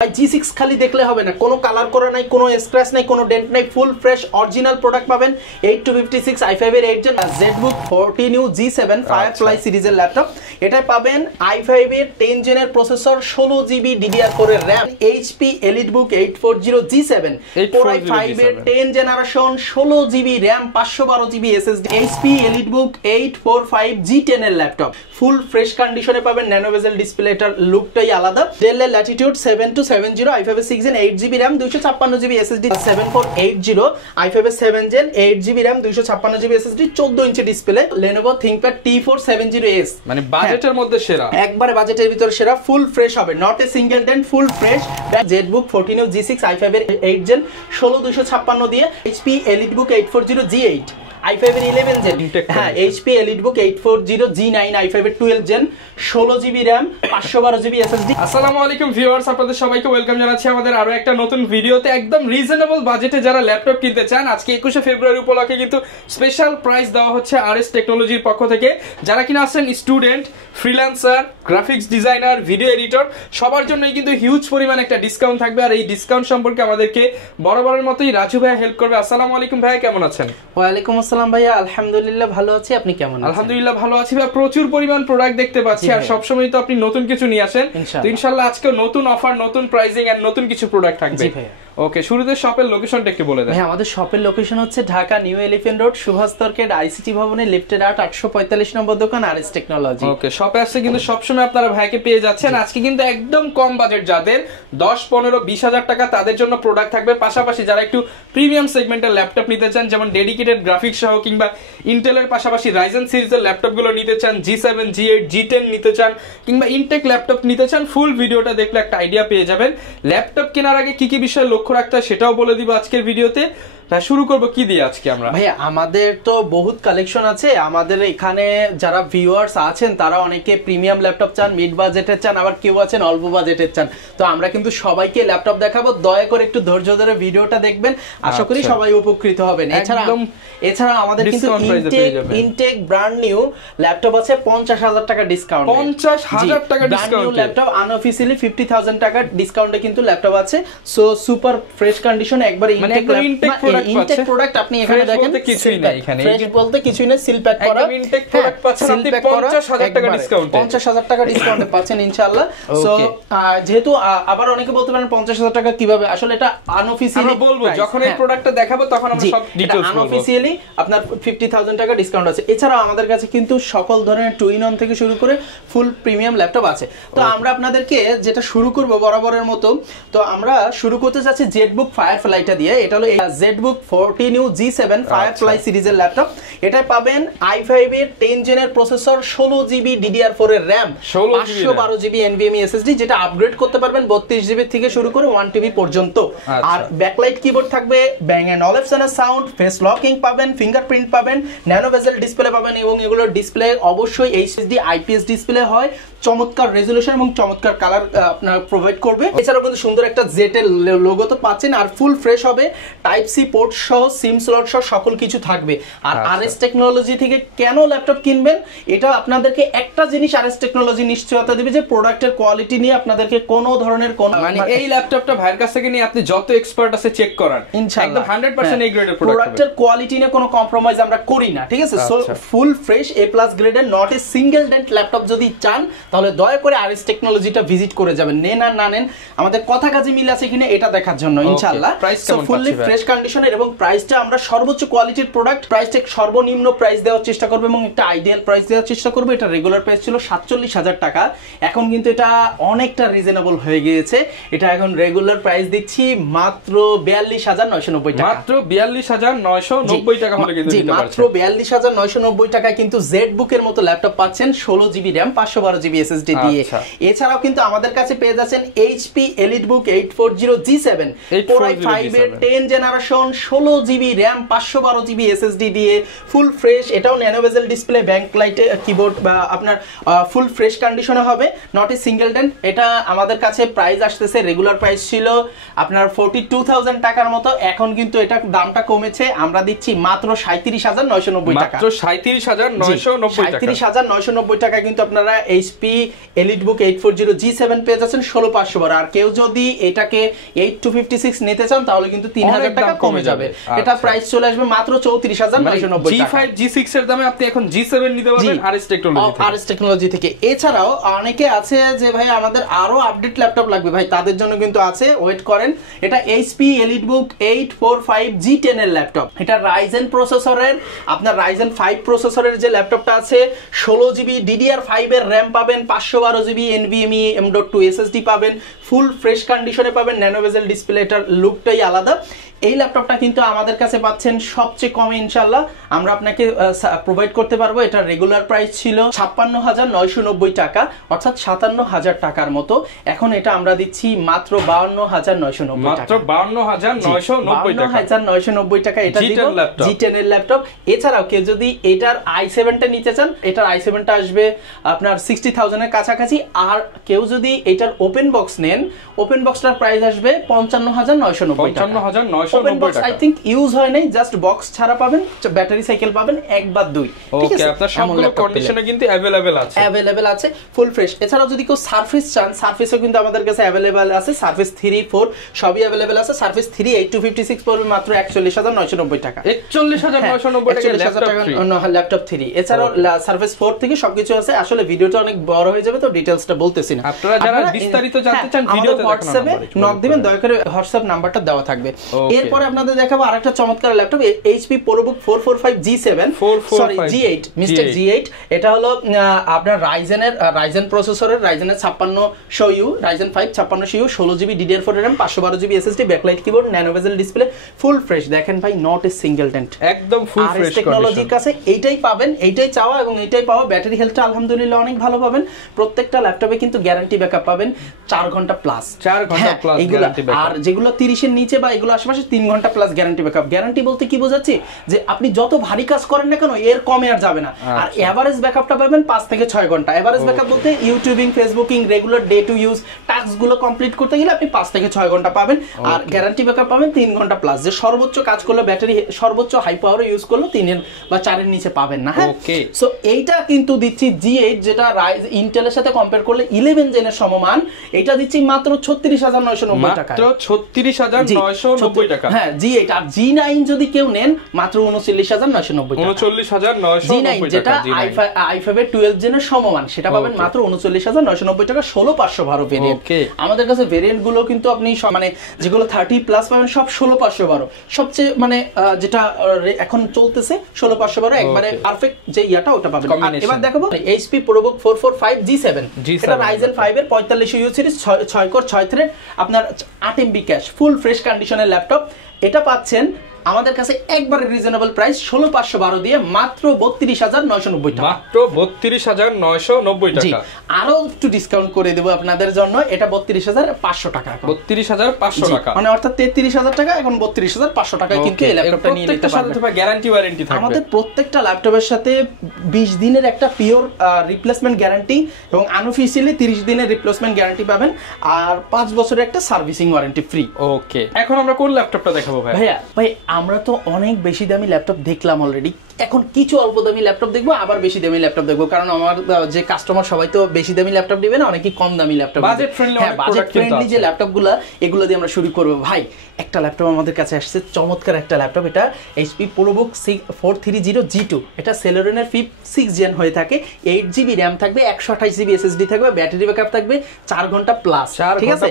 G6 খালি দেখলে হবে না, কোনো কালার করা নাই, কোনো স্ক্র্যাচ নাই, কোনো ডেন্ট নাই, ফুল ফ্রেশ অরিজিনাল প্রোডাক্ট পাবেন। 8256 i5 এর 8 gen ZBook 40 new G7 Firefly সিরিজের ল্যাপটপ। এটা পাবেন i5 এর 10 জেনের প্রসেসর, 16GB DDR4 এর RAM, HP EliteBook 840 G7 Core i5 এর 10 generation, 16GB RAM, 512GB SSD, HP EliteBook 845 G10 এর ল্যাপটপ। ফুল ফ্রেশ কন্ডিশনে পাবেন, ন্যানো বেজেল ডিসপ্লেটার লুকটাই আলাদা। Dell এর Latitude 7270 i5 এর 6 gen 8GB RAM 256GB SSD 7480 i5 এর 7 gen 8GB RAM 256GB SSD 14 inch display. Lenovo ThinkPad T470S মানে বাজেটের মধ্যে সেরা, একবারে বাজেটের ভিতর সেরা, ফুল ফ্রেশ হবে, not a single dent, full fresh. ZBook 14 G6 i5 এর 8 জেন 16256 দিয়ে HP EliteBook 840 G8 i5 এর 11 জেন, হ্যাঁ HP EliteBook 840 G9 i5 এর 12 gen 16GB RAM 512GB SSD। আসসালামু আলাইকুম ভিউয়ার্স, আপনাদের সবাইকে ওয়েলকাম জানাচ্ছি আমাদের আরো একটা নতুন ভিডিওতে। একদম রিজনেবল বাজেটে যারা ল্যাপটপ কিনতে চান, আজকে 21শে ফেব্রুয়ারি উপলক্ষে কিন্তু স্পেশাল প্রাইস দেওয়া হচ্ছে RS টেকনোলজির পক্ষ থেকে। যারা কিনা আছেন student, freelancer, graphics designer, video editor, সবার জন্যই কিন্তু হিউজ পরিমাণ একটা ডিসকাউন্ট থাকবে। আর এই ডিসকাউন্ট সম্পর্কে আমাদেরকে বরাবরের মতোই রাজু ভাইয়া হেল্প করবে। আসসালামু আলাইকুম ভাইয়া, কেমন আছেন? ওয়ালাইকুম আসসালাম ভাইয়া, আলহামদুলিল্লাহ ভালো আছি, আপনি কেমন আছেন? আলহামদুলিল্লাহ ভালো আছি ভাই, প্রচুর পরিমাণ প্রোডাক্ট দেখতে পাচ্ছি আর সবসময় তো আপনি নতুন কিছু নিয়ে আসেন, তো ইনশাআল্লাহ আজকে নতুন অফার, নতুন প্রাইসিং আর নতুন কিছু প্রোডাক্ট থাকবে। জি ভাইয়া। ওকে, শুরুতে শপের লোকেশনটা একটু বলে দেন। ভাই আমাদের শপের লোকেশন হচ্ছে ঢাকা নিউ এলিফ্যান্ট রোড, সুভাষ তর্কের ICT ভবনে লিফটেড 845 নম্বর দোকান RS টেকনোলজি। ওকে, শপে আসছে কিন্তু সবসময় আপনারা ভাইকে পেয়ে যাচ্ছেন। আজকে কিন্তু একদম কম বাজেট, যাদের 10, 15, 20 হাজার টাকা তাদের জন্য প্রোডাক্ট থাকবে। পাশাপাশি যারা একটু প্রিমিয়াম সেগমেন্টের ল্যাপটপ নিতে চান, যেমন ডেডিকেটেড গ্রাফিক্স সহ কিংবা ইন্টেলের পাশাপাশি রাইজেন সিরিজের ল্যাপটপগুলো নিতে চান, G7, G8, G10 নিতে চান কিংবা ইনটেক ল্যাপটপ নিতে চান, ফুল ভিডিওটা দেখলে একটা আইডিয়া পেয়ে যাবেন। ল্যাপটপ কেনার আগে কি কি বিষয় লক্ষ্য রাখতে হয় সেটাও বলে দিব আজকের ভিডিওতে। শুরু করব কি দিয়ে আজকে আমরা? ভাই আমাদের তো বহুত কালেকশন আছে। আমাদের এখানে যারা ভিউয়ার্স আছেন তারা অনেকে প্রিমিয়াম ল্যাপটপ চান, মিড বাজেটের চান, আবার কেউ আছেন অল্প বাজেটের চান। তো আমরা কিন্তু সবাইকে ল্যাপটপ দেখাবো, দয়া করে একটু ধৈর্য ধরে ভিডিওটা দেখবেন, আশা করি সবাই উপকৃত হবেন। এছাড়া আমাদের কিন্তু ইনটেক ব্র্যান্ড নিউ ল্যাপটপ আছে 50,000 টাকা ডিসকাউন্ট। 50,000 টাকা ডিসকাউন্ট ল্যাপটপ আনঅফিশিয়ালি 50,000 টাকা ডিসকাউন্টে কিন্তু ল্যাপটপ আছে। সো সুপার ফ্রেশ কন্ডিশন, একবারে ইনটেক প্রোডাক্ট আপনি এখানে দেখেন, কিছুই নাই এখানে, ফ্রেশ বলতে কিছুই না, সিল প্যাক করা ইনটেক প্রোডাক্ট পাচ্ছেন আপনি 50,000 টাকা ডিসকাউন্টে, 50,000 টাকা ডিসকাউন্টে পাচ্ছেন ইনশাআল্লাহ। সো যেহেতু আবার অনেকে বলতে পারেন 50,000 টাকা কিভাবে, আসলে এটা আনঅফিশিয়ালি আমরা বলবো যখন এই প্রোডাক্টটা দেখাবো তখন আমরা সব ডিটেইলস বলবো। আনঅফিশিয়ালি আপনার 50,000 টাকা ডিসকাউন্ট আছে। এছাড়া আমাদের কাছে কিন্তু সকল ধরনের টু ইন অন থেকে শুরু করে ফুল প্রিমিয়াম ল্যাপটপ আছে। তো আমরা আপনাদেরকে যেটা শুরু করব বরাবরের মতো, তো আমরা শুরু করতে যাচ্ছি ZBook Fireflyটা দিয়ে। এটা হলো ZBook 40 নিউ G7 Firefly সিরিজের ল্যাপটপ। এটা পাবেন i5 এর 10 জেনের প্রসেসর, 16GB DDR4 এর RAM, 512GB NVMe SSD, যেটা আপগ্রেড করতে পারবেন 32GB থেকে শুরু করে 1TB পর্যন্ত। আর ব্যাকলাইট কিবোর্ড থাকবে, ব্যাং এন্ড অলিভসনের সাউন্ড, ফেস লকিং পাবেন, ফিঙ্গারপ্রিন্ট পাবেন, ন্যানো বেজেল ডিসপ্লে পাবেন এবং এগুলোর ডিসপ্লে অবশ্যই HDD IPS ডিসপ্লে হয়, চমৎকার রেজোলিউশন এবং চমৎকার কালার আপনার প্রোভাইড করবে। এছাড়াও কিন্তু সুন্দর একটা জেড এর লোগো তো পাচ্ছেন, আর ফুল ফ্রেশ হবে, টাইপ সি পোর্ট সহ, সিম স্লট সহ সকল কিছু থাকবে। আর RS টেকনোলজি থেকে কেন ল্যাপটপ কিনবেন, এটা আপনাদেরকে একটা জিনিস RS টেকনোলজি নিশ্চয়তা দিবে যে প্রোডাক্টের কোয়ালিটি নিয়ে আপনাদেরকে কোনো ধরনের মানে এই ল্যাপটপটা ভাইয়ের কাছ থেকে নিয়ে আপনি যত এক্সপার্ট আছে চেক করান, ইনশাআল্লাহ 100% এ গ্রেডের প্রোডাক্টের কোয়ালিটি নিয়ে কোনো কম্প্রোমাইজ আমরা করি না, ঠিক আছে? সো ফুল ফ্রেশ A+ গ্রেডের, not a single dent laptop যদি চান তাহলে দয়া করে RS টেকনোলজিটা ভিজিট করে যাবেন। নেন আর না নেন, আমাদের কথা কাজে মিল আছে কিনা এটা দেখার জন্য ইনশাআল্লাহ। সো ফুললি ফ্রেশ কন্ডিশনের এবং প্রাইসটা আমরা সর্বোচ্চ কোয়ালিটির প্রোডাক্ট, প্রাইসটা সর্বনিম্ন প্রাইস দেওয়ার চেষ্টা করব এবং একটা আইডিয়াল প্রাইস দেওয়ার চেষ্টা করব। এটা রেগুলার প্রাইস ছিল 47,000 টাকা, এখন কিন্তু এটা অনেকটা রিজনেবল হয়ে গিয়েছে। এটা এখন রেগুলার প্রাইস দিচ্ছি মাত্র 42,990 টাকা, মাত্র 42,990 টাকা হলে কিন্তু দিতে পারছেন। মাত্র 42,990 টাকায় কিন্তু ZBook এর মতো ল্যাপটপ পাচ্ছেন 16GB RAM 512GB SSD দিয়ে। এছাড়াও কিন্তু আমাদের কাছে পেয়ে যাচ্ছেন HP EliteBook 840 G7 Core i5 এর 10 generation, 16GB RAM 512GB SSD দিয়ে ফুল ফ্রেশ, এটাও nano bezel display, back light, keyboard বা আপনার ফুল ফ্রেশ কন্ডিশনে হবে, নট এ সিঙ্গেল ডেন্ট। এটা আমাদের কাছে প্রাইস আসতেছে, রেগুলার প্রাইস ছিল আপনার 42,000 টাকার মতো, এখন কিন্তু এটা দামটা কমেছে, আমরা দিচ্ছি মাত্র 37,990 টাকা। মাত্র 37,990 টাকা কিন্তু আপনারা HP EliteBook 840 G7 পেয়ে যাচ্ছেন 16,512। আর কেউ যদি এটাকে 8256 নিতে চান তাহলে কিন্তু 3,000 টাকা কমে যাবে। এটা প্রাইস চলে আসবে মাত্র 34,990 টাকা। G5 G6 এর দামে আপনি এখন G7 নিতে পারবেন RS টেকনোলজি থেকে। এছাড়াও অনেকে আছে যে ভাই আমাদের আরো আপডেট ল্যাপটপ লাগবে, ভাই তাদের জন্য কিন্তু আছে, ওয়েট করেন। এটা HP EliteBook 845 G10 এর ল্যাপটপ। এটা Ryzen প্রসেসরের, আপনার Ryzen 5 প্রসেসরের যে ল্যাপটপটা আছে, 16GB DDR5 এর RAM পাবেন, 512GB NVMe M.2 SSD পাবেন, ফুল ফ্রেশ কন্ডিশনে পাবেন, ন্যানো বেজেল ডিসপ্লে, এটার লুকটাই আলাদা। এই ল্যাপটপটা কিন্তু আমাদের কাছে পাচ্ছেন সবচেয়ে কমে, ইনশাআল্লাহ আমরা আপনাকে প্রোভাইড করতে পারবো। এটা রেগুলার প্রাইস ছিল 56,990 টাকা, অর্থাৎ 57,000 টাকার মতো। এখন এটা আমরা দিচ্ছি মাত্র 52,990 টাকা, মাত্র 52,990 টাকা। এটা দিব G10 এর ল্যাপটপ। এছাড়াও কেউ যদি এটার i7 টা নিতে চান, এটার i7 টা আসবে আপনার 60,000 এর কাছাকাছি। আর কেউ যদি এটার ওপেন বক্স নেন, ওপেন বক্সটার প্রাইস আসবে 55,990 টাকা। Open box I think use হয় নাই, জাস্ট বক্স ছাড়া পাবেন, ব্যাটারি সাইকেল পাবেন 1 বা 2। ঠিক আছে, আপনার সবগুলো কন্ডিশনে কিন্তু अवेलेबल আছে, ফুল ফ্রেশ। এছাড়াও যদি কেউ সারফেস চান, সারফেসও কিন্তু আমাদের কাছে अवेलेबल আছে, সারফেস 3, 4 সবই अवेलेबल আছে। সারফেস 3 8256 পড়বে মাত্র 41,990 টাকা। 41,990 টাকা ল্যাপটপ 3। এছাড়াও সারফেস 4 থেকে সবকিছু আছে। আসলে ভিডিওটা অনেক বড় হয়ে যাবে, তো ডিটেইলসটা বলতেছি না। আপনারা যারা বিস্তারিত জানতে চান ভিডিওতে হোয়াটসঅ্যাপে নক দিবেন, দয়া করে হোয়াটসঅ্যাপ নাম্বারটা দেওয়া থাকবে। এরপরে আপনাদের দেখাবো আরেকটা চমৎকার laptop, HP ProBook 445 G7 sorry G8 mister G8। এটা হলো আপনার রাইজেন প্রসেসরের, রাইজেনের 5600U, Ryzen 5 5600U, 16GB DDR4 RAM, 512GB SSD, backlight keyboard, nano bezel display, full fresh. দেখেন ভাই, নট এ সিঙ্গেল ডেন্ট, একদম ফুল ফ্রেশ টেকনোলজির কাছে এইটাই পাবেন, এইটাই চাওয়া এবং এইটাই পাওয়া। ব্যাটারি হেলথটা আলহামদুলিল্লাহ অনেক ভালো পাবেন। প্রত্যেকটা ল্যাপটপে কিন্তু গ্যারান্টি ব্যাকআপ পাবেন 4 ঘন্টা প্লাস, 4 ঘন্টা প্লাস গ্যারান্টি ব্যাকআপ। আর যেগুলো 30 এর নিচে বা এগুলো আশেপাশে 3 ঘন্টা প্লাস গ্যারান্টি ব্যাকআপ। গ্যারান্টি বলতে কি বোঝাচ্ছি, যে আপনি যত ভারী কাজ করেন না কেন এর কমে আর যাবে না। আর এভারেজ ব্যাকআপটা পাবেন 5 থেকে 6 ঘন্টা। এভারেজ ব্যাকআপ বলতে YouTubing, Facebooking, regular day to use task গুলো কমপ্লিট করতে গেলে আপনি 5 থেকে 6 ঘন্টা পাবেন। আর গ্যারান্টি ব্যাকআপ পাবেন 3 ঘন্টা প্লাস, যে সর্বোচ্চ কাজ করলে ব্যাটারি সর্বোচ্চ হাই পাওয়ার ইউজ করলে 3 এর বা 4 এর নিচে পাবেন না। হ্যাঁ, সো এইটা কিন্তু দিচ্ছি G8, যেটা ইন্টেলের সাথে কম্পেয়ার করলে 11 জেনের সমমান। এটা দিচ্ছি মাত্র 36,990 টাকা, মাত্র 36,990 টাকা। হ্যাঁ, G8। আর G9 যদি কেউ নেন মাত্র 39,990 টাকা, 39,990 যেটা i5 এর 12 জেনের সমমান, সেটা পাবেন মাত্র 39,990 টাকা, 16,512 ভেরিয়েন্ট। আমাদের কাছে ভেরিয়েন্ট গুলো কিন্তু আপনি মানে যেগুলো 30 প্লাস পাবেন সব 16,512। সবচেয়ে মানে যেটা এখন চলতেছে 16,512 একবারে পারফেক্ট যে ইয়াটা ওটা পাবেন। এবার দেখাবো HP ProBook 445 G7। এটা Ryzen 5 এর 4500U সিরিজ, 6 কোর 6 থ্রেড, আপনার 8 MB ক্যাশ, ফুল ফ্রেশ কন্ডিশনের ল্যাপটপ। এটা পাচ্ছেন আমাদের কাছে একবারে রিজনেবল প্রাইস 16,512 দিয়ে মাত্র 32,990 টাকা, মাত্র 32,990 টাকা। আরো একটু ডিসকাউন্ট করে দেব আপনাদের জন্য, এটা 32,500 টাকা, 32,500 টাকা, মানে অর্থাৎ 33,000 টাকা এখন 32,500 টাকায় কিন্তু এই ল্যাপটপটা নিয়ে নিতে পারবেন। গ্যারান্টি ওয়ারেন্টি থাকবে আমাদের প্রত্যেকটা ল্যাপটপের সাথে 20 দিনের একটা পিওর রিপ্লেসমেন্ট গ্যারান্টি এবং আনঅফিশিয়ালি 30 দিনের রিপ্লেসমেন্ট গ্যারান্টি পাবেন, আর 5 বছরের একটা সার্ভিসিং ওয়ারেন্টি ফ্রি। ওকে, এখন আমরা কোন ল্যাপটপটা দেখাবো ভাইয়া? ভাই আমরা তো অনেক বেশি দামি ল্যাপটপ দেখলাম অলরেডি, এখন কিছু অল্প দামি ল্যাপটপ দেখবো, আবার বেশি দামি ল্যাপটপ দেখবো, কারণ আমার যে কাস্টমার সবাই তো বেশি দামি ল্যাপটপ দিবে না, অনেকেই কম দামি ল্যাপটপ, বাজেট ফ্রেন্ডলি যে ল্যাপটপগুলো, এগুলো দিয়ে আমরা শুরু করবো। ভাই একটা ল্যাপটপ আমাদের কাছে আসছে, চমৎকার একটা ল্যাপটপ, এটা HP ProBook 430 G2। এটা সেলেরনের 6 জেন হয়ে থাকে, 8GB RAM থাকবে, 128GB SSD থাকবে, ব্যাটারি ব্যাকআপ থাকবে 4 ঘন্টা প্লাস, ঠিক আছে,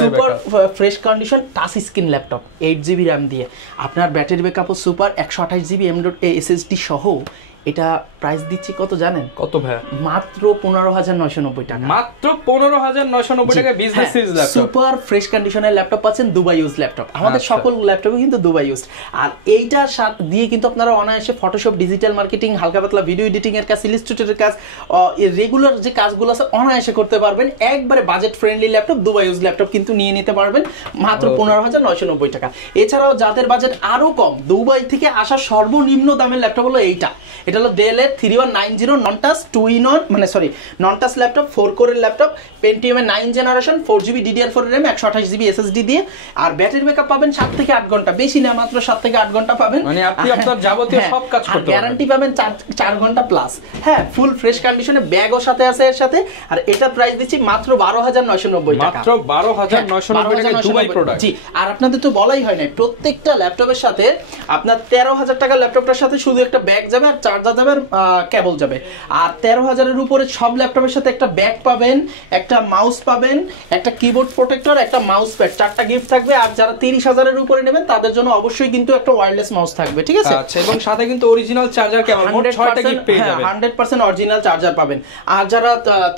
super fresh condition touch screen laptop, 8GB RAM দিয়ে আপনার battery ব্যাকআপও super, 128GB M.2 SSD সহ এটা প্রাইস দিচ্ছি কত জানেন? কত ভাইয়া? মাত্র 15,990 টাকা। মাত্র 15,990 টাকা business series laptop, super fresh কন্ডিশনের ল্যাপটপ পাচ্ছেন, দুবাই ইউজ ল্যাপটপ। আমাদের সকল ল্যাপটপে কিন্তু দুবাই ইউজ। আর এইটার সাথে দিয়ে কিন্তু আপনারা অনায়াসে ফটোশপ, ডিজিটাল মার্কেটিং, হালকা পাতলা ভিডিও এডিটিং এর কাজ, ইলাস্ট্রেটরের কাজ, রেগুলার যে কাজগুলো আছে অনায়াসে করতে পারবেন। একবারে budget friendly laptop, Dubai use laptop কিন্তু নিয়ে নিতে পারবেন মাত্র 15,990 টাকা। এছাড়াও যাদের বাজেট আরো কম, দুবাই থেকে আসা সর্বনিম্ন দামের ল্যাপটপ হলো এইটা। এটা হলো ডেল এর 3190 নন টাচ 2 in 1 মানে সরি নন টাচ ল্যাপটপ, 4 কোরের ল্যাপটপ, Pentium এর 9 generation, 4GB DDR4 RAM, 128GB SSD দিয়ে। আর ব্যাটারি ব্যাকআপ পাবেন 7 থেকে 8 ঘন্টা, বেশি না, মাত্র 7 থেকে 8 ঘন্টা পাবেন। মানে আপনি আপনার যাবতীয় সব কাজ করতে পারবেন। গ্যারান্টি পাবেন 4 ঘন্টা প্লাস। হ্যাঁ, ফুল ফ্রেশ কন্ডিশনে ব্যাগও সাথে আছে এর সাথে। আর এটা প্রাইস দিচ্ছি মাত্র 12,990 টাকা। মাত্র 12,990 টাকা দুবাই প্রোডাক্ট। জি, আর আপনাদের তো বলাই হয় না, প্রত্যেকটা ল্যাপটপের সাথে আপনার 13,000 টাকা ল্যাপটপটার সাথে শুধু একটা ব্যাগ যাবে, আর চার্জার যাবে, আর কেবল যাবে। আর 13,000 এর উপরে সব ল্যাপটপের সাথে একটা ব্যাগ পাবেন, একটা মাউস পাবেন, একটা কিবোর্ড প্রোটেক্টর, একটা মাউস প্যাড, 4টা গিফট থাকবে। আর যারা 30,000 এর উপরে নেবেন তাদের জন্য অবশ্যই কিন্তু একটা ওয়্যারলেস মাউস থাকবে, ঠিক আছে? আচ্ছা, এবং সাথে কিন্তু অরিজিনাল চার্জার কেবল, মোট 6টা গিফট পেয়ে যাবেন। 100% অরিজিনাল চার্জার পাবেন। আর যারা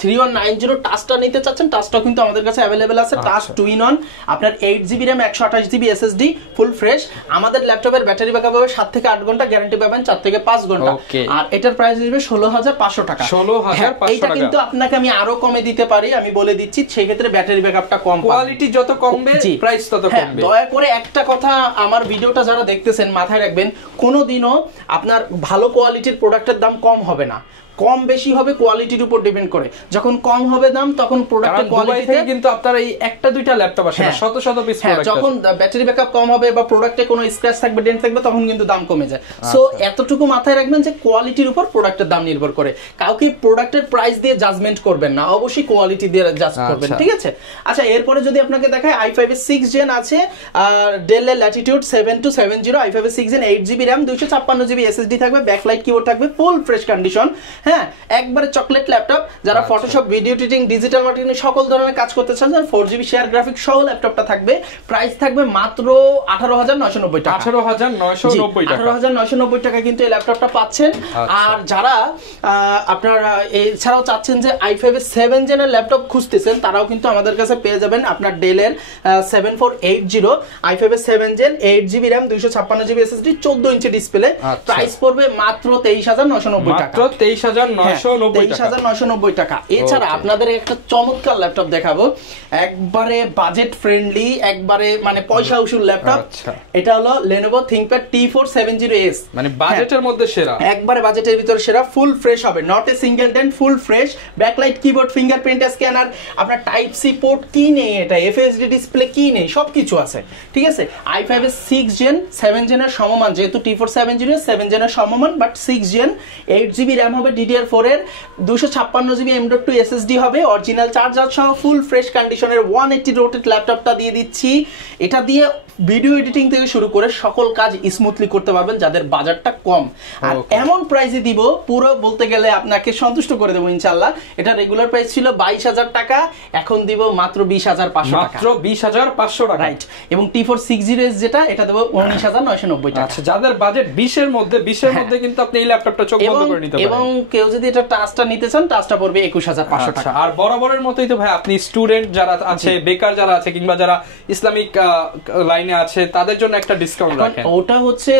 3190 টাচটা নিতে চাচ্ছেন, টাচটাও কিন্তু আমাদের কাছে अवेलेबल আছে। টাচ 2 in 1, আপনার 8GB RAM, 128GB SSD, full fresh. আমাদের ল্যাপটপের ব্যাটারি ব্যাকআপ হবে 7 থেকে 8 ঘন্টা, গ্যারান্টি পাবেন 4 থেকে 5 ঘন্টা। আর এটার প্রাইস আসবে 16,500 টাকা। 16,500 এটা টাকা। কিন্তু আপনাকে আমি আরো কমে দিতে পারি, আমি বলে দিচ্ছি। সেই ক্ষেত্রে ব্যাটারি ব্যাকআপটা কম, কোয়ালিটি যত কমবে প্রাইস তত কমবে। দয়া করে একটা কথা আমার ভিডিওটা যারা দেখতেছেন মাথায় রাখবেন, কোনোদিনও আপনার ভালো কোয়ালিটির প্রোডাক্টের দাম কম হবে না, কম বেশি হবে কোয়ালিটির উপর ডিপেন্ড করে। যখন কম হবে দাম, তখন প্রোডাক্টের কোয়ালিটিতে কিন্তু আপনারা এই একটা দুইটা ল্যাপটপ আসে না, শত শত পিস প্রোডাক্ট। যখন ব্যাটারি ব্যাকআপ কম হবে বা প্রোডাক্টে কোনো স্ক্র্যাচ থাকবে, ডেন্ট থাকবে, তখন কিন্তু দাম কমে যায়। সো এতটুকু মাথায় রাখবেন যে কোয়ালিটির উপর প্রোডাক্টের দাম নির্ভর করে। কাউকে প্রোডাক্টের প্রাইস দিয়ে জাজমেন্ট করবেন না, অবশ্যই কোয়ালিটি দিয়ে জাজ করবেন, ঠিক আছে? আচ্ছা, এরপরে যদি আপনাকে দেখায় i5 এর 6 জেন আছে, আর ডেল এর ল্যাটিটিউড 7270, i5 এর 6 gen, 8GB RAM, 256GB SSD থাকবে, ব্যাকলাইট কিবোর্ড থাকবে, ফুল ফ্রেশ কন্ডিশন। হ্যাঁ, একবারে চকলেট ল্যাপটপ। যারা Photoshop, video editing, digital marketing সকল ধরনের কাজ করতে চান, 4GB শেয়ার গ্রাফিক্স সহ ল্যাপটপটা থাকবে। প্রাইস থাকবে মাত্র 18,990 টাকা। 18,990 টাকা। 18,990 টাকা কিন্তু এই ল্যাপটপটা পাচ্ছেন। আর যারা আপনারা এছাড়াও চাচ্ছেন যে i5 এর 7 জেনের ল্যাপটপ খুঁজতেছেন, তারাও কিন্তু আমাদের কাছে পেয়ে যাবেন। আপনার ডেল এর 7480, i5 এর 7 gen, 8GB RAM, 256GB SSD, 14 inch display. Price পড়বে মাত্র 23,990 টাকা। মাত্র 23,990 টাকা। এছাড়া আপনাদের একটা চমৎকার ল্যাপটপ দেখাবো, একবারে বাজেট ফ্রেন্ডলি, একবারে মানে পয়সা উসুল ল্যাপটপ। এটা হলো Lenovo ThinkPad T470S, মানে বাজেটের মধ্যে সেরা, একবারে বাজেটের ভিতরে সেরা। ফুল ফ্রেশ হবে, not a single dent, full fresh. Backlight keyboard, fingerprint scanner, আপনার টাইপ সি পোর্ট কি নেই, এটা FSD ডিসপ্লে কি নেই, সবকিছু আছে, ঠিক আছে? i5 এর 6 জেন, 7 জেনের সমমান, যেহেতু T470 7 জেনের সমমান, বাট 6 জেন, 8GB RAM হবে DDR4 এর, 256GB M.2 SSD হবে, অরিজিনাল চার্জার সহ ফুল ফ্রেশ কন্ডিশনের 180 রোটেট ল্যাপটপটা দিয়ে দিচ্ছি। এটা দিয়ে ভিডিও এডিটিং থেকে শুরু করে সকল কাজ স্মুথলি করতে পারবেন যাদের বাজারটা কম। আর এমন প্রাইসে দিব, পুরো বলতে গেলে আপনাকে সন্তুষ্ট করে দেবো ইনশাআল্লাহ। এটা রেগুলার প্রাইস ছিল 22,000 টাকা, এখন দিব মাত্র 20,500 টাকা। মাত্র 20,500 টাকা, রাইট। এবং T460S যেটা, এটা দেব 19,990 টাকা। আচ্ছা, যাদের বাজেট 20 এর মধ্যে কিন্তু আপনি এই ল্যাপটপটা চোখ বন্ধ করে নিতে পারেন। এবং কেউ যদি এটা টাচটা নিতে চান, টাচটা পড়বে 21,500 টাকা। আর বরাবরের মতোই তো ভাই, আপনি স্টুডেন্ট যারা আছে, বেকার যারা আছে, কিংবা যারা ইসলামিক লাইনে আছে, তাদের জন্য একটা ডিসকাউন্ট রাখেন। ওটা হচ্ছে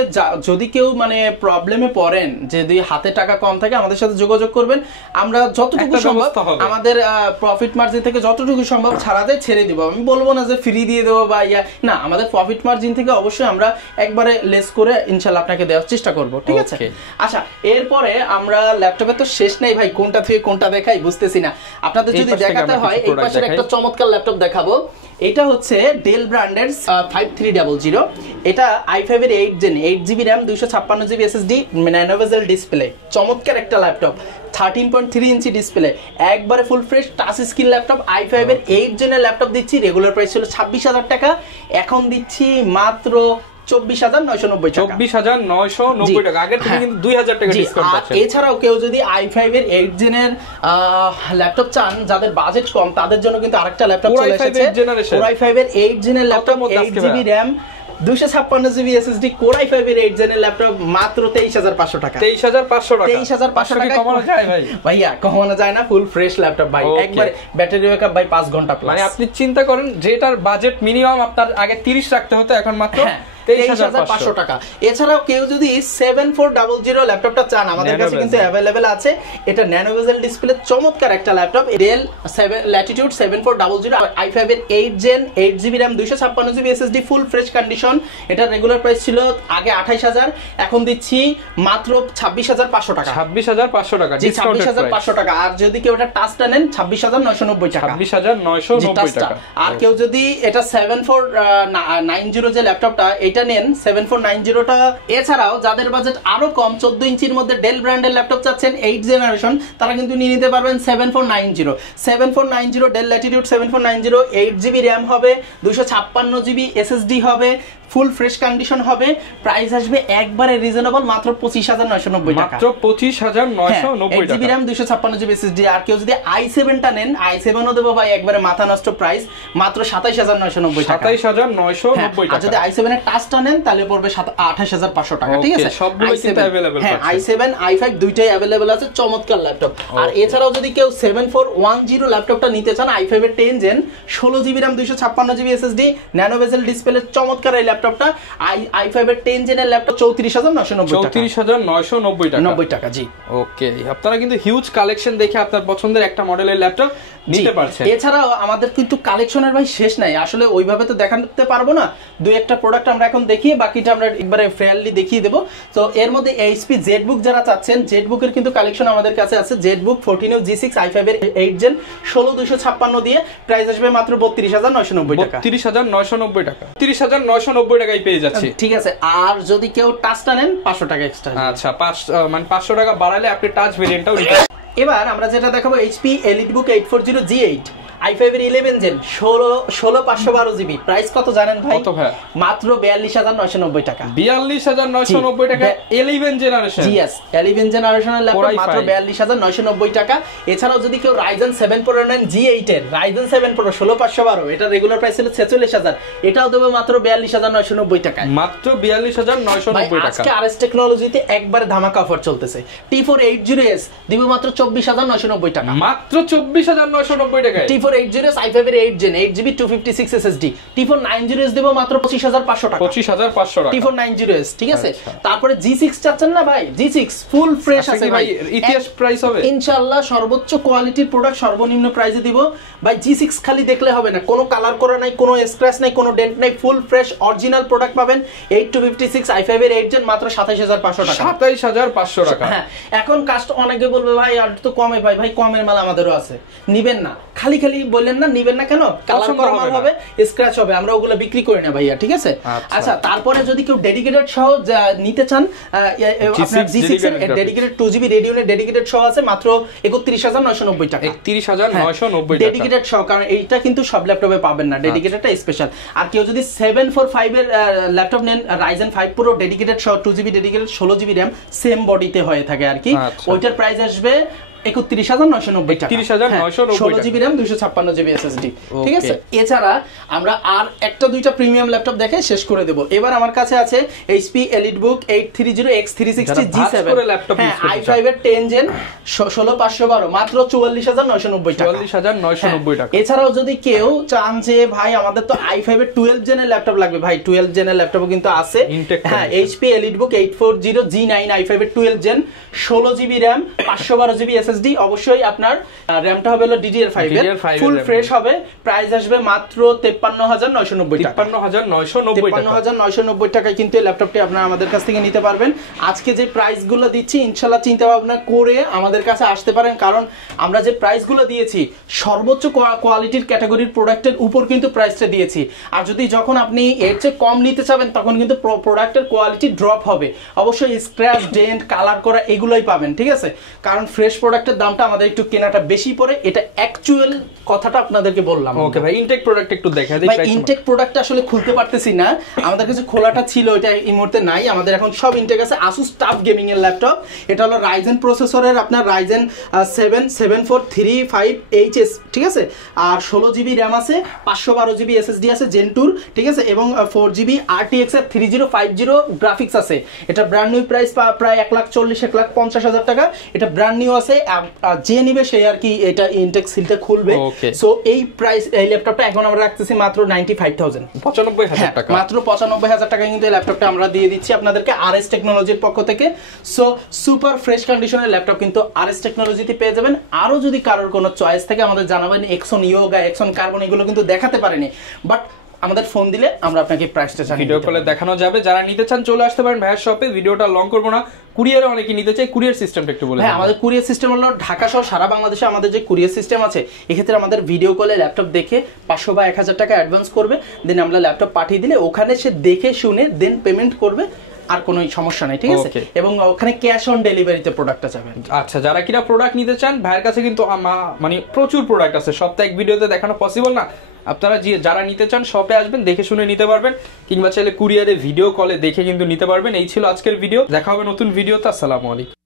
যদি কেউ মানে প্রবলেমে পড়েন, যদি হাতে টাকা কম থাকে, আমাদের সাথে যোগাযোগ করবেন। আমরা যতটুকু সম্ভব আমাদের প্রফিট মার্জিন থেকে যতটুকু সম্ভব ছাড়া দেয় ছেড়ে দিব। আমি বলবো না যে ফ্রি দিয়ে দেবো বা না, আমাদের প্রফিট মার্জিন থেকে অবশ্যই আমরা একবারে লেস করে ইনশাআল্লাহ আপনাকে দেওয়ার চেষ্টা করব, ঠিক আছে? আচ্ছা, এরপরে আমরা ল্যাপটপে তো শেষ নেই ভাই, কোনটা থেকে কোনটা দেখাই বুঝতেছি না। আপনাদের যদি দেখাতে হয়, এই পাশে একটা চমৎকার ল্যাপটপ দেখাবো। এটা হচ্ছে ডেল ব্র্যান্ডের 5300। এটা i5 এর 8 gen, 8GB RAM, 256GB SSD, nano bezel display, চমৎকার একটা ল্যাপটপ, 13.3 ইঞ্চি ডিসপ্লে, একবারে full fresh touch screen laptop. i5 এর 8 জেনের ল্যাপটপ দিচ্ছি, রেগুলার প্রাইস ছিল 26,000 টাকা, এখন দিচ্ছি মাত্র 24,990 টাকা। 24,990 টাকা, আগে থেকে কিন্তু 2,000 টাকা ডিসকাউন্ট পাচ্ছেন। এছাড়াও কেউ যদি i5 এর 8 জেনের ল্যাপটপ চান, যাদের বাজেট কম, তাদের জন্য কিন্তু আরেকটা ল্যাপটপ চলে এসেছে, i5 এর 8 জেনের laptop, 8GB RAM, 256 GB SSD core i5 এর 8 জেনের ল্যাপটপ মাত্র 23500 টাকা। 23500 টাকা। 23500 টাকা কমানো যায় ভাই? ভাইয়া কমানো যায় না, ফুল ফ্রেশ ল্যাপটপ ভাই, একবার ব্যাটারি ব্যাকআপ ভাই 5 ঘন্টা প্লাস। মানে আপনি চিন্তা করেন যেটার বাজেট মিনিমাম আপনার আগে 30 রাখতে হতো, এখন মাত্র 23500 টাকা। এছাড়াও কেউ যদি 7400 ল্যাপটপটা চান, আমাদের কাছে কিন্তু अवेलेबल আছে। এটা ন্যানো বেজেল ডিসপ্লে চমৎকার একটা ল্যাপটপ, ডেল ল্যাটিটিউড 7400 i5 এর 8 gen 8GB RAM 256GB SSD full fresh condition. এটা রেগুলার প্রাইস ছিল আগে 28000, এখন দিচ্ছি মাত্র 26500 টাকা। 26500 টাকা ডিসকাউন্টেড প্রাইস। 26500 টাকা। আর যদি কেউ এটা টাচটা নেন 26990 টাকা। 26990 টাকা। আর কেউ যদি এটা 7490 যে ল্যাপটপটা এটা নেন 7490 টাকা। এছাড়াও যাদের বাজেট আরো কম 14 ইঞ্চির মধ্যে ডেল ব্র্যান্ডের ল্যাপটপ চাচ্ছেন 8 জেনারেশন, তারা কিন্তু নিয়ে নিতে পারবেন 7490 ডেল ল্যাটিটিউড 7490 8GB RAM হবে, 256GB SSD হবে, ফুল ফ্রেশ কন্ডিশন হবে। প্রাইস আসবে একবারে রিজনেবল মাত্র 25990 টাকা। মাত্র 25990 টাকা। 8GB RAM 256GB SSD। আর কেউ যদি i7টা নেন, i7 ও দেবো ভাই একবারে মাথা নষ্ট প্রাইস, মাত্র 27990 টাকা। 27990 টাকা। আর যদি i7 এর টাচটা নেন তাহলে পড়বে 28500 টাকা। ঠিক আছে, সবগুলো কিন্তু अवेलेबल হ্যাঁ, i7 i5 দুইটাই अवेलेबल আছে, চমৎকার ল্যাপটপ। আর এছাড়াও যদি কেউ 7410 ল্যাপটপটা নিতে চান, i5 এর 10 gen 16GB RAM 256GB SSD nano bezel display চমৎকার এই ল্যাপটপটা, i5 এর 10 জেনের ল্যাপটপ 34990 টাকা। 34990 টাকা। 90 টাকা, জি। ওকে, আপনারা কিন্তু হিউজ কালেকশন দেখে আপনার পছন্দের একটা মডেলের ল্যাপটপ নিতে পারছেন। এছাড়াও আমাদের কিন্তু কালেকশনের ভাই শেষ নাই, আসলে ওইভাবে তো দেখাতে পারবো না। দুই একটা প্রোডাক্ট আমরা এখন দেখিয়ে বাকিটা আমরা একবারে ফেয়ারলি দেখিয়ে দেবো। তো এর মধ্যে HP জেটবুক যারা চাচ্ছেন, জেটবুকের কিন্তু কালেকশন আমাদের কাছে আছে। জেটবুক 14 G6 i5 এর 8 জেন 16256 দিয়ে প্রাইস আসবে মাত্র 32990 টাকা। 30990 টাকা। 30990 টাকায় পেয়ে যাচ্ছে। ঠিক আছে, আর যদি কেউ টাচটা নেন 500 টাকা এক্সট্রা। আচ্ছা, মানে 500 টাকা বাড়ালে আপনি টাচ ভেরিয়েন্টটাও নিতে পারেন। এবার আমরা যেটা দেখাবো HP EliteBook 840 G8 i5 এর 11 জেন 16512GB। প্রাইস কত জানেন ভাই? কত ভাই? মাত্র 42990 টাকা। 42990 টাকা 11 জেনারেশন। জি यस, 11 জেনারেশনের ল্যাপটপ মাত্র 42990 টাকা। এছাড়াও যদি কেউ Ryzen 7 Pro নেন G8 এর, Ryzen 7 Pro 16512, এটা রেগুলার প্রাইস ছিল 46000, এটাও দেবো মাত্র 42990 টাকা। মাত্র 42990 টাকা। আজকে RS টেকনোলজিতে একবার ধামাকা অফার চলতেছে। T4 80S দিব মাত্র 24990 টাকা। মাত্র 24990 টাকায়। T4 80S i5 এর 8 gen 8GB 256 SSD। T4 90S দেব মাত্র 25500 টাকা। 25500 টাকা। T4 90S, ঠিক আছে। তারপরে G6 চাচ্ছেন না ভাই, G6 ফুল ফ্রেশ আছে ভাই। ইতিহাস প্রাইস হবে ইনশাআল্লাহ, সর্বোচ্চ কোয়ালিটির প্রোডাক্ট সর্বনিম্ন প্রাইসে দিব ভাই। G6 খালি দেখলে হবে না, কোনো কালার করা নাই, কোনো স্ক্র্যাচ নাই, কোনো ডেন্ট নাই, ফুল ফ্রেশ অরিজিনাল প্রোডাক্ট পাবেন। 8256 i5 এর 8 জেন মাত্র 27500 টাকা। 27500 টাকা। হ্যাঁ, এখন কাস্ট অনেকে বলবে ভাই আর তো কমে ভাই, ভাই কমের মাল আমাদেরও আছে, নিবেন না। খালি খালি বললেন না নিবেন না কেন? কালার করা মাল হবে, স্ক্র্যাচ হবে, আমরা ওগুলো বিক্রি করি না ভাইয়া, ঠিক আছে। আচ্ছা, তারপরে যদি কেউ ডেডিকেটেড সহ নিতে চান, আপনার G6 এর ডেডিকেটেড 2GB রেডিওনের ডেডিকেটেড সহ আছে মাত্র 31990 টাকা। 31990 টাকা ডেডিকেটেড সহ, কারণ এইটা কিন্তু সব ল্যাপটপে পাবেন না, ডেডিকেটেডটা স্পেশাল। আর কেউ যদি 745 এর ল্যাপটপ নেন, Ryzen 5 Pro ডেডিকেটেড সহ 2GB dedicated 16GB RAM same বডিতে হয়ে থাকে আর কি, ওইটার প্রাইস আসবে 31990 টাকা। 31990 16GB RAM 256GB SSD, ঠিক আছে। এছাড়া আমরা আর একটা দুইটা প্রিমিয়াম ল্যাপটপ দেখে শেষ করে দেব। এবার আমার কাছে আছে HP EliteBook 830 X360 G7 i5 এর 10 জেন 16512 মাত্র 44990 টাকা। 44990 টাকা। এছাড়াও যদি কেউ চান যে ভাই আমাদের তো i5 এর 12 জেনের ল্যাপটপ লাগবে, ভাই 12 জেনের ল্যাপটপও কিন্তু আছে। হ্যাঁ, HP EliteBook 840 G9 i5 এর 12 gen 16GB RAM 512GB SSD, অবশ্যই আপনার র‍্যামটা হবে হলো DDR5 এর, ফুল ফ্রেশ হবে। প্রাইস আসবে মাত্র 53990 টাকা। 53990 টাকায় কিন্তু এই ল্যাপটপটি আপনারা আমাদের কাছ থেকে নিতে পারবেন। আজকে যে প্রাইসগুলো দিচ্ছি ইনশাআল্লাহ চিন্তা ভাবনা করে আমাদের কাছে আসতে পারেন, কারণ আমরা যে প্রাইসগুলো দিয়েছি সর্বোচ্চ কোয়ালিটির ক্যাটাগরির প্রোডাক্টের উপর কিন্তু প্রাইসটা দিয়েছি। আর যদি যখন আপনি এর চেয়ে কম নিতে চাবেন তখন কিন্তু প্রোডাক্টের কোয়ালিটি ড্রপ হবে। অবশ্যই স্ক্র্যাচ, ডেন্ট, কালার করা এগুলোই পাবেন, ঠিক আছে। কারণ ফ্রেশ প্রোডাক্ট প্রোডাক্টের দামটা আমাদের একটু কেনাটা বেশি পড়ে, এটা অ্যাকচুয়াল কথাটা আপনাদেরকে বললাম। ওকে ভাই, ইনটেক প্রোডাক্ট একটু দেখা দিই। ভাই ইনটেক প্রোডাক্ট আসলে খুলতে পারতেছি না, আমাদের কাছে খোলাটা ছিল, এটা এই মুহূর্তে নাই। আমাদের এখন সব ইনটেক আছে। Asus টাফ গেমিং এর ল্যাপটপ, এটা হলো Ryzen প্রসেসরের আপনার Ryzen 7 7435HS, ঠিক আছে। আর 16GB RAM আছে, 512GB SSD আছে Gen 2, ঠিক আছে, এবং 4GB RTX এর 3050 গ্রাফিক্স আছে। এটা ব্র্যান্ড নিউ প্রাইস প্রায় 1,40,00,000-1,50,000 টাকা। এটা ব্র্যান্ড নিউ আছে, যে নিবে সে আর কি এটা ইনটেক সিলটা খুলবে। সো এই প্রাইস, এই ল্যাপটপটা এখন আমরা রাখতেছি মাত্র 95,000, 95,000 টাকা, মাত্র 95,000 টাকায় কিন্তু এই ল্যাপটপটা আমরা দিয়ে দিচ্ছি আপনাদেরকে RS টেকনোলজির পক্ষ থেকে। সো সুপার ফ্রেশ কন্ডিশনের ল্যাপটপ কিন্তু RS টেকনোলজিতে পেয়ে যাবেন। আরো যদি কারোর কোনো চয়েস থেকে আমাদের জানাবেন। Exxon Yoga, Exxon Carbon এগুলো কিন্তু দেখাতে পারেনি, বাট আমাদের ফোন দিলে আমরা আপনাকে প্রাইসটা জানিয়ে ভিডিও কলে দেখানো যাবে। যারা নিতে চান চলে আসতে পারেন ভাইয়ের শপে। ভিডিওটা লং করব না, কুরিয়ারে অনেকে নিতে চায়, কুরিয়ার সিস্টেমটা একটু বলে। হ্যাঁ, আমাদের কুরিয়ার সিস্টেম হলো ঢাকা সহ সারা বাংলাদেশে আমাদের যে কুরিয়ার সিস্টেম আছে, এক্ষেত্রে আমাদের ভিডিও কলে ল্যাপটপ দেখে 500 বা 1000 টাকা অ্যাডভান্স করবে, দেন আমরা ল্যাপটপ পাঠিয়ে দিলে ওখানে সে দেখে শুনে দেন পেমেন্ট করবে, আর কোনো সমস্যা নাই, ঠিক আছে। এবং ওখানে ক্যাশ অন ডেলিভারিতে প্রোডাক্টটা যাবেন। আচ্ছা, যারা কিনা প্রোডাক্ট নিতে চান, ভাইয়ের কাছে কিন্তু মানে প্রচুর প্রোডাক্ট আছে, সপ্তাহে এক ভিডিওতে দেখানো পসিবল না। আপনারা যারা নিতে চান শপে আসবেন, দেখে শুনে নিতে পারবেন, কিংবা চাইলে কুরিয়ারে ভিডিও কলে দেখে কিন্তু নিতে পারবেন। এই ছিল আজকের ভিডিও, দেখা হবে নতুন ভিডিওতে। আসসালামু আলাইকুম।